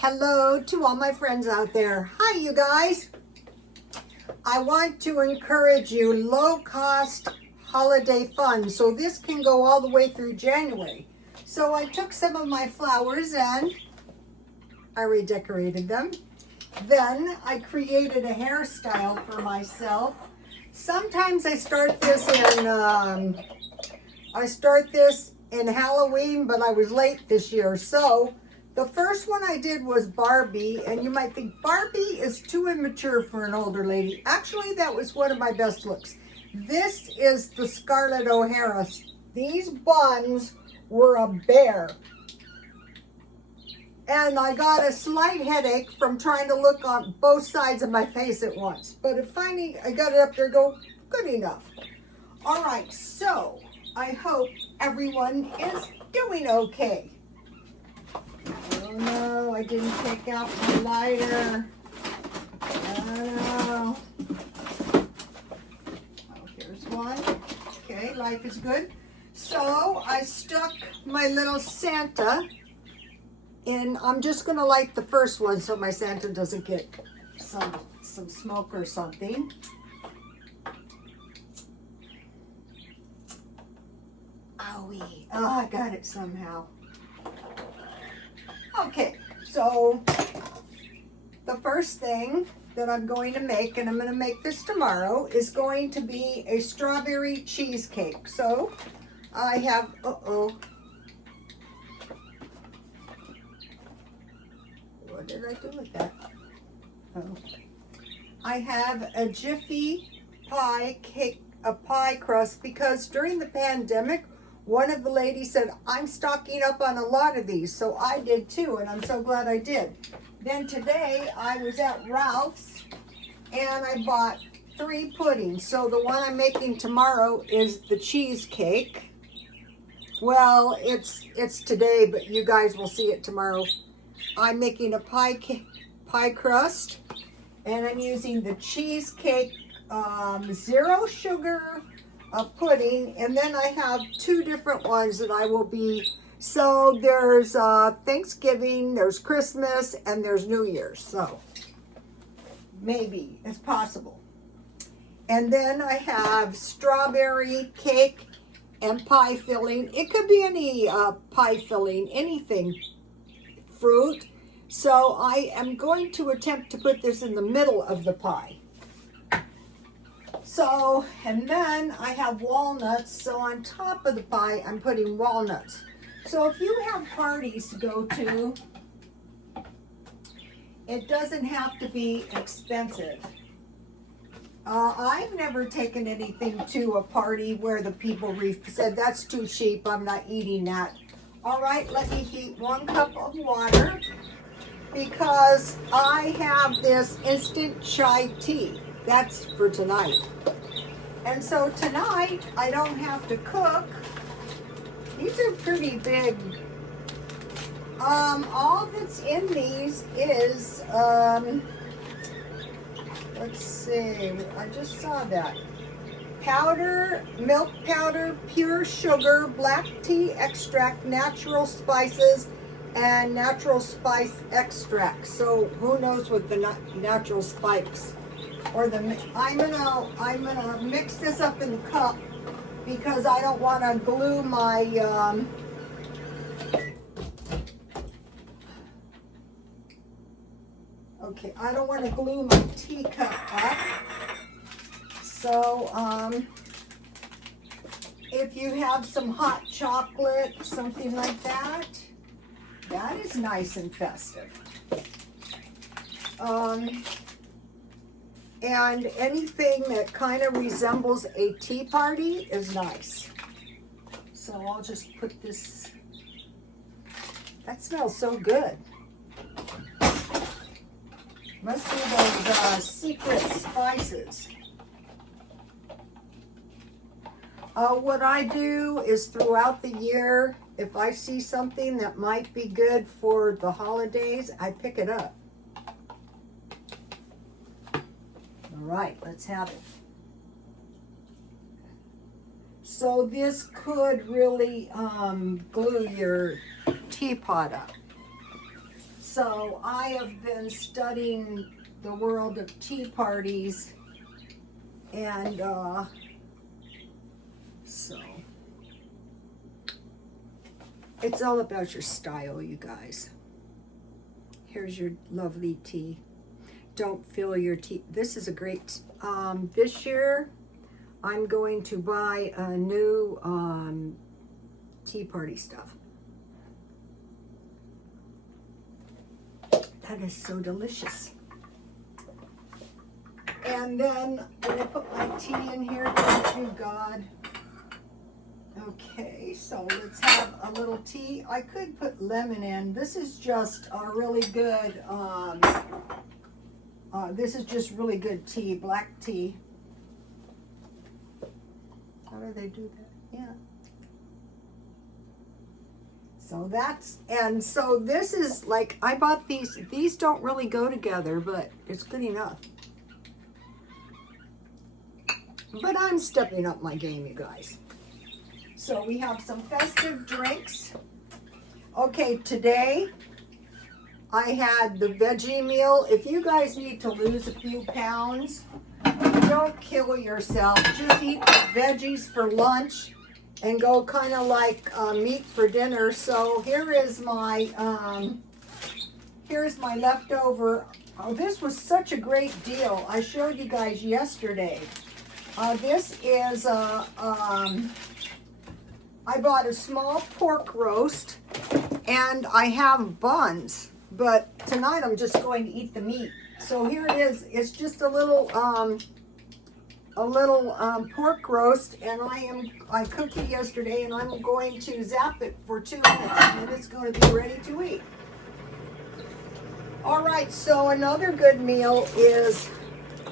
Hello to all my friends out there. Hi, you guys. I want to encourage you low-cost holiday fun. So this can go all the way through January. So I took some of my flowers and I redecorated them. Then I created a hairstyle for myself. Sometimes I start this in Halloween, but I was late this year. So the first one I did was Barbie, and you might think Barbie is too immature for an older lady. Actually, that was one of my best looks. This is the Scarlett O'Hara. These buns were a bear. And I got a slight headache from trying to look on both sides of my face at once. But finally, I got it up there, go, good enough. All right, so I hope everyone is doing okay. Oh no, I didn't take out my lighter. Oh no. Oh, here's one. Okay, life is good. So I stuck my little Santa in. I'm just gonna light the first one so my Santa doesn't get some smoke or something. Owie. Oh, I got it somehow. Okay, so the first thing that I'm going to make, and I'm going to make this tomorrow, is going to be a strawberry cheesecake. So I have, what did I do with that? Oh. I have a Jiffy pie cake, a pie crust, because during the pandemic, one of the ladies said, I'm stocking up on a lot of these. So I did too, and I'm so glad I did. Then today I was at Ralph's and I bought 3 puddings. So the one I'm making tomorrow is the cheesecake. Well, it's today, but you guys will see it tomorrow. I'm making a pie crust, and I'm using the cheesecake zero sugar pudding, and then I have 2 different ones that I will be. So there's Thanksgiving, there's Christmas, and there's New Year's. So maybe it's possible. And then I have strawberry cake and pie filling. It could be any pie filling, anything, fruit. So I am going to attempt to put this in the middle of the pie. So, and then I have walnuts. So on top of the pie, I'm putting walnuts. So if you have parties to go to, it doesn't have to be expensive. I've never taken anything to a party where the people said, that's too cheap, I'm not eating that. All right, let me heat 1 cup of water because I have this instant chai tea. That's for tonight. And so tonight, I don't have to cook. These are pretty big. All that's in these is, let's see, I just saw that. Powder, milk powder, pure sugar, black tea extract, natural spices, and natural spice extract. So who knows what the natural spice or the, I'm gonna mix this up in the cup because I don't want to glue my okay, I don't want to glue my teacup up. So if you have some hot chocolate, something like that, that is nice and festive. And anything that kind of resembles a tea party is nice. So I'll just put this, that smells so good. Must be those secret spices. What I do is throughout the year, if I see something that might be good for the holidays, I pick it up. All right, let's have it. So this could really glue your teapot up. So I have been studying the world of tea parties, and so it's all about your style, you guys. Here's your lovely tea. Don't fill your tea. This is a great, this year I'm going to buy a new tea party stuff. That is so delicious. And then I'm gonna put my tea in here, thank you God. Okay, so let's have a little tea. I could put lemon in. This is just a really good, this is just really good tea, black tea. How do they do that? Yeah. So that's, and so this is like, I bought these don't really go together, but it's good enough. But I'm stepping up my game, you guys. So we have some festive drinks. Okay, today I had the veggie meal. If you guys need to lose a few pounds, don't kill yourself. Just eat the veggies for lunch and go kind of like meat for dinner. So here is my here's my leftover. Oh, this was such a great deal. I showed you guys yesterday. This is I bought a small pork roast, and I have buns, but tonight I'm just going to eat the meat. So here it is. It's just a little pork roast, and I cooked it yesterday, and I'm going to zap it for 2 minutes, and then it's going to be ready to eat. All right, so another good meal is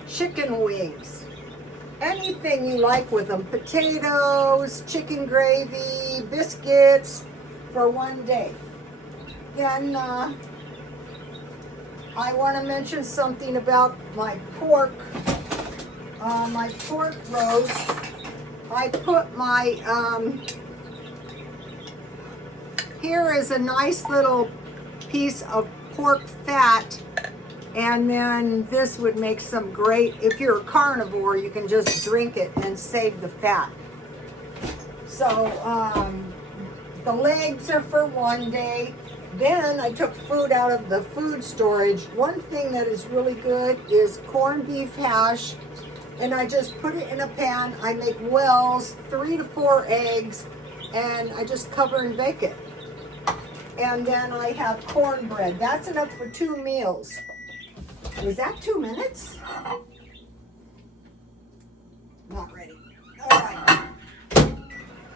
chicken wings. Anything you like with them, potatoes, chicken gravy, biscuits, for one day. Then I want to mention something about my pork roast. I put my, here is a nice little piece of pork fat. And then this would make some great, if you're a carnivore, you can just drink it and save the fat. So the legs are for one day. Then I took food out of the food storage. One thing that is really good is corned beef hash. And I just put it in a pan. I make wells, 3 to 4 eggs, and I just cover and bake it. And then I have cornbread. That's enough for 2 meals. Was that 2 minutes? Not ready. All right.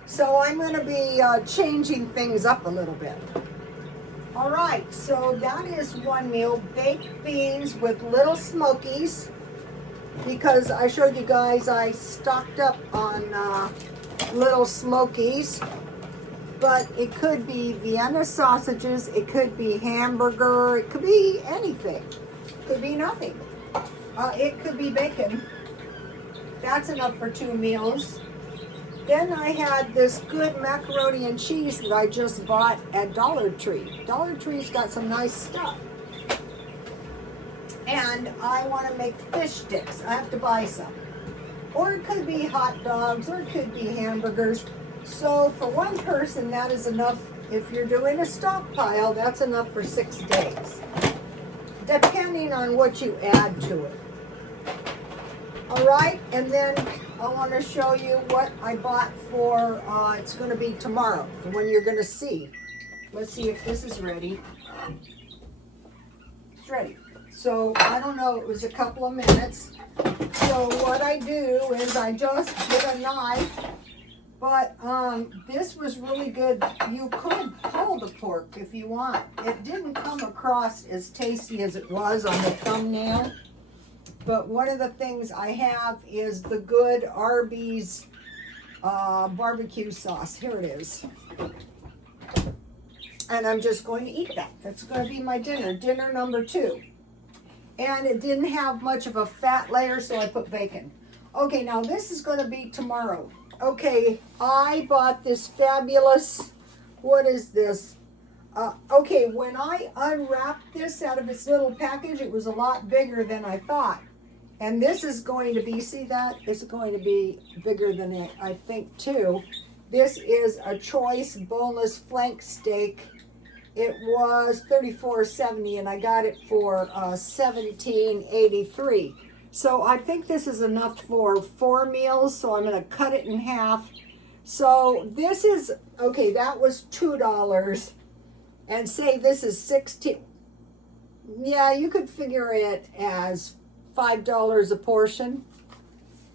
So I'm going to be changing things up a little bit. All right, so that is one meal. Baked beans with little smokies, because I showed you guys I stocked up on little smokies. But it could be Vienna sausages, it could be hamburger, it could be anything. Could be nothing. It could be bacon. That's enough for 2 meals. Then I had this good macaroni and cheese that I just bought at Dollar Tree. Dollar Tree's got some nice stuff. And I want to make fish sticks. I have to buy some. Or it could be hot dogs, or it could be hamburgers. So for one person, that is enough. If you're doing a stockpile, that's enough for 6 days. Depending on what you add to it. All right, and then I want to show you what I bought for, it's going to be tomorrow, the one you're going to see. Let's see if this is ready. It's ready. So, I don't know, it was a couple of minutes. So what I do is I just get a knife, but this was really good. You could pull the pork if you want. It didn't come across as tasty as it was on the thumbnail. But one of the things I have is the good Arby's barbecue sauce. Here it is. And I'm just going to eat that. That's going to be my dinner number 2. And it didn't have much of a fat layer, so I put bacon. Okay, now this is going to be tomorrow. Okay, I bought this fabulous, what is this? Okay, when I unwrapped this out of its little package, it was a lot bigger than I thought. And this is going to be, see that? It's going to be bigger than it, I think, too. This is a choice boneless flank steak. It was $34.70 and I got it for $17.83. So I think this is enough for 4 meals, so I'm going to cut it in half. So this is, okay, that was $2. And say this is 16. Yeah, you could figure it as $5 a portion,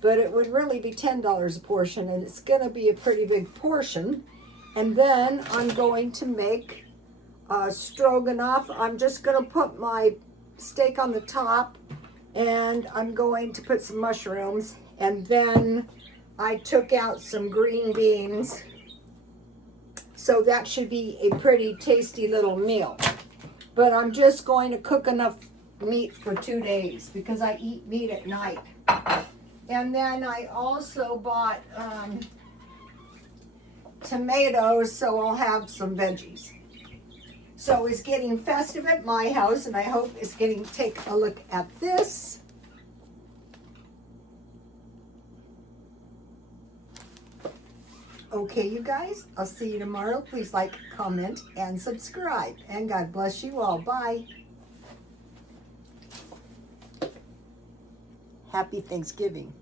but it would really be $10 a portion, and it's going to be a pretty big portion. And then I'm going to make stroganoff. I'm just going to put my steak on the top, and I'm going to put some mushrooms, and then I took out some green beans. So that should be a pretty tasty little meal. But I'm just going to cook enough meat for 2 days because I eat meat at night. And then I also bought tomatoes, so I'll have some veggies. So it's getting festive at my house, and I hope it's getting, take a look at this. Okay, you guys, I'll see you tomorrow. Please like, comment, and subscribe. And God bless you all. Bye. Happy Thanksgiving.